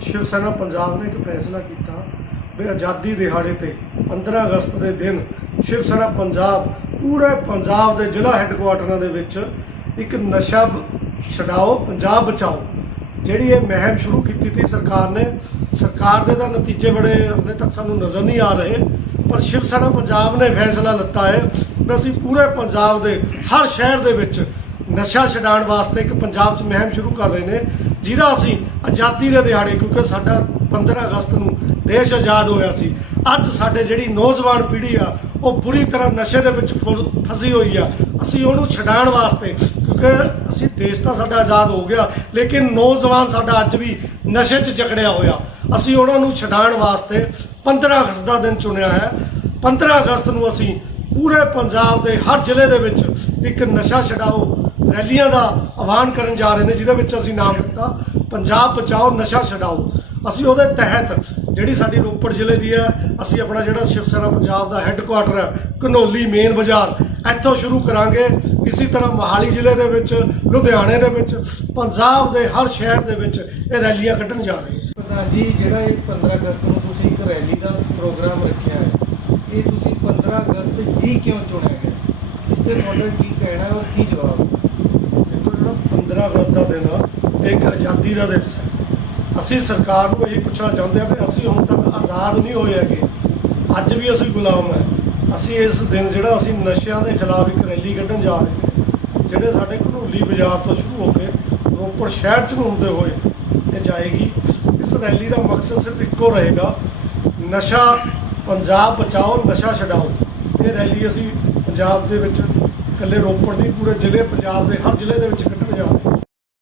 ਸ਼ਿਵ ਸੈਨਾ ਪੰਜਾਬ ਨੇ ਇੱਕ ਫੈਸਲਾ ਕੀਤਾ ਵੀ ਆਜ਼ਾਦੀ ਦਿਹਾੜੇ ਤੇ 15 ਅਗਸਤ ਦੇ ਦਿਨ ਸ਼ਿਵ ਸੈਨਾ ਪੰਜਾਬ, ਪੂਰੇ ਪੰਜਾਬ ਦੇ ਜ਼ਿਲ੍ਹਾ ਹੈੱਡਕੁਆਟਰਾਂ ਦੇ ਵਿੱਚ ਇੱਕ ਨਸ਼ਾ ਛਡਾਓ, ਪੰਜਾਬ ਬਚਾਓ, ਜਿਹੜੀ ਇਹ ਮੁਹਿੰਮ ਸ਼ੁਰੂ ਕੀਤੀ ਸੀ ਸਰਕਾਰ ਨੇ। ਸਰਕਾਰ ਦੇ ਤਾਂ ਨਤੀਜੇ ਬੜੇ ਹਲੇ ਤੱਕ ਸਾਨੂੰ ਨਜ਼ਰ ਨਹੀਂ ਆ ਰਹੇ, ਪਰ ਸ਼ਿਵ ਸੈਨਾ ਪੰਜਾਬ ਨੇ ਫੈਸਲਾ ਲਿੱਤਾ ਹੈ ਕਿ ਅਸੀਂ ਪੂਰੇ ਪੰਜਾਬ ਦੇ, ਹਰ ਸ਼ਹਿਰ ਦੇ ਵਿੱਚ ਨਸ਼ਾ ਛਡਾਉਣ ਵਾਸਤੇ ਇੱਕ ਪੰਜਾਬ 'ਚ ਮਹਿਮ ਸ਼ੁਰੂ ਕਰ ਰਹੇ ਨੇ, ਜਿਹਦਾ ਅਸੀਂ ਆਜ਼ਾਦੀ ਦੇ ਦਿਹਾੜੇ, ਕਿਉਂਕਿ ਸਾਡਾ 15 ਅਗਸਤ ਨੂੰ ਦੇਸ਼ ਆਜ਼ਾਦ ਹੋਇਆ ਸੀ, ਅੱਜ ਸਾਡੇ ਜਿਹੜੀ ਨੌਜਵਾਨ ਪੀੜ੍ਹੀ ਆ, ਉਹ ਬੁਰੀ ਤਰ੍ਹਾਂ ਨਸ਼ੇ ਦੇ ਵਿੱਚ ਫਸੀ ਹੋਈ ਆ। ਅਸੀਂ ਉਹਨੂੰ ਛਡਾਉਣ ਵਾਸਤੇ, ਕਿਉਂਕਿ ਅਸੀਂ ਦੇਸ਼ ਤਾਂ ਸਾਡਾ ਆਜ਼ਾਦ ਹੋ ਗਿਆ, ਲੇਕਿਨ ਨੌਜਵਾਨ ਸਾਡਾ ਅੱਜ ਵੀ ਨਸ਼ੇ 'ਚ ਜਕੜਿਆ ਹੋਇਆ। ਅਸੀਂ ਉਹਨਾਂ ਨੂੰ ਛਡਾਉਣ ਵਾਸਤੇ 15 ਅਗਸਤ ਦਾ ਦਿਨ ਚੁਣਿਆ ਹੈ। 15 ਅਗਸਤ ਨੂੰ ਅਸੀਂ ਪੂਰੇ ਪੰਜਾਬ ਦੇ ਹਰ ਜ਼ਿਲ੍ਹੇ ਦੇ ਵਿੱਚ ਇੱਕ ਨਸ਼ਾ ਛਡਾਓ ਰੈਲੀਆਂ ਦਾ ਆਹਵਾਨ ਕਰਨ ਜਾ ਰਹੇ ਨੇ, ਜਿਹਦੇ ਵਿੱਚ ਅਸੀਂ ਨਾਮ ਦਿੱਤਾ, ਪੰਜਾਬ ਬਚਾਓ, ਨਸ਼ਾ ਛਡਾਓ। ਅਸੀਂ ਉਹਦੇ ਤਹਿਤ ਜਿਹੜੀ ਸਾਡੀ ਰੋਪੜ ਜ਼ਿਲ੍ਹੇ ਦੀ ਹੈ, ਅਸੀਂ ਆਪਣਾ ਜਿਹੜਾ ਸ਼ਿਵ ਸੈਨਾ ਪੰਜਾਬ ਦਾ ਹੈੱਡਕੁਆਟਰ ਹੈ, ਘਨੌਲੀ ਮੇਨ ਬਾਜ਼ਾਰ, ਇੱਥੋਂ ਸ਼ੁਰੂ ਕਰਾਂਗੇ। ਇਸੇ ਤਰ੍ਹਾਂ ਮੋਹਾਲੀ ਜ਼ਿਲ੍ਹੇ ਦੇ ਵਿੱਚ, ਲੁਧਿਆਣੇ ਦੇ ਵਿੱਚ, ਪੰਜਾਬ ਦੇ ਹਰ ਸ਼ਹਿਰ ਦੇ ਵਿੱਚ ਇਹ ਰੈਲੀਆਂ ਕੱਢਣ ਜਾ ਰਹੇ ਹਾਂ ਪ੍ਰਧਾਨ ਜੀ, ਜਿਹੜਾ ਇਹ 15 ਅਗਸਤ ਨੂੰ ਤੁਸੀਂ ਇੱਕ ਰੈਲੀ ਦਾ ਪ੍ਰੋਗਰਾਮ ਰੱਖਿਆ ਹੈ, ਇਹ ਤੁਸੀਂ 15 ਅਗਸਤ ਹੀ ਕਿਉਂ ਚੁਣਿਆ ਗਿਆ ਇਸ ਤੇ ਤੁਹਾਡਾ ਕੀ ਕਹਿਣਾ ਹੈ ਔਰ ਕੀ ਜਵਾਬ? ਹੈ? ਦੇਖੋ 15 ਅਗਸਤ ਦਾ ਦਿਨ ਆ ਇੱਕ ਆਜ਼ਾਦੀ ਦਾ ਦਿਵਸ ਹੈ। ਅਸੀਂ ਸਰਕਾਰ ਨੂੰ ਇਹ ਪੁੱਛਣਾ ਚਾਹੁੰਦੇ ਹਾਂ ਵੀ ਅਸੀਂ ਹੁਣ ਤੱਕ ਆਜ਼ਾਦ ਨਹੀਂ ਹੋਏ ਹੈਗੇ। ਅੱਜ ਵੀ ਅਸੀਂ ਗੁਲਾਮ ਹੈ। ਅਸੀਂ ਇਸ ਦਿਨ ਜਿਹੜਾ ਅਸੀਂ ਨਸ਼ਿਆਂ ਦੇ ਖਿਲਾਫ ਇੱਕ ਰੈਲੀ ਕੱਢਣ ਜਾ ਰਹੇ ਹਾਂ ਜਿਹੜੇ ਸਾਡੇ ਘਨੌਲੀ ਬਾਜ਼ਾਰ ਤੋਂ ਸ਼ੁਰੂ ਹੋ ਕੇ ਰੋਪੜ ਸ਼ਹਿਰ ਚ ਹੁੰਦੇ ਹੋਏ ਇਹ ਜਾਏਗੀ। ਇਸ ਰੈਲੀ ਦਾ ਮਕਸਦ ਸਿਰਫ ਇੱਕੋ ਰਹੇਗਾ, ਨਸ਼ਾ ਪੰਜਾਬ ਬਚਾਓ, ਨਸ਼ਾ ਛਡਾਓ। ਇਹ ਰੈਲੀ ਅਸੀਂ ਪੰਜਾਬ ਦੇ ਵਿੱਚ ਇਕੱਲੇ ਰੋਪੜ ਦੀ ਪੂਰੇ ਜ਼ਿਲ੍ਹੇ ਪੰਜਾਬ ਦੇ ਹਰ ਜ਼ਿਲ੍ਹੇ ਦੇ ਵਿੱਚ ਕੱਢਣ ਜਾ ਰਹੇ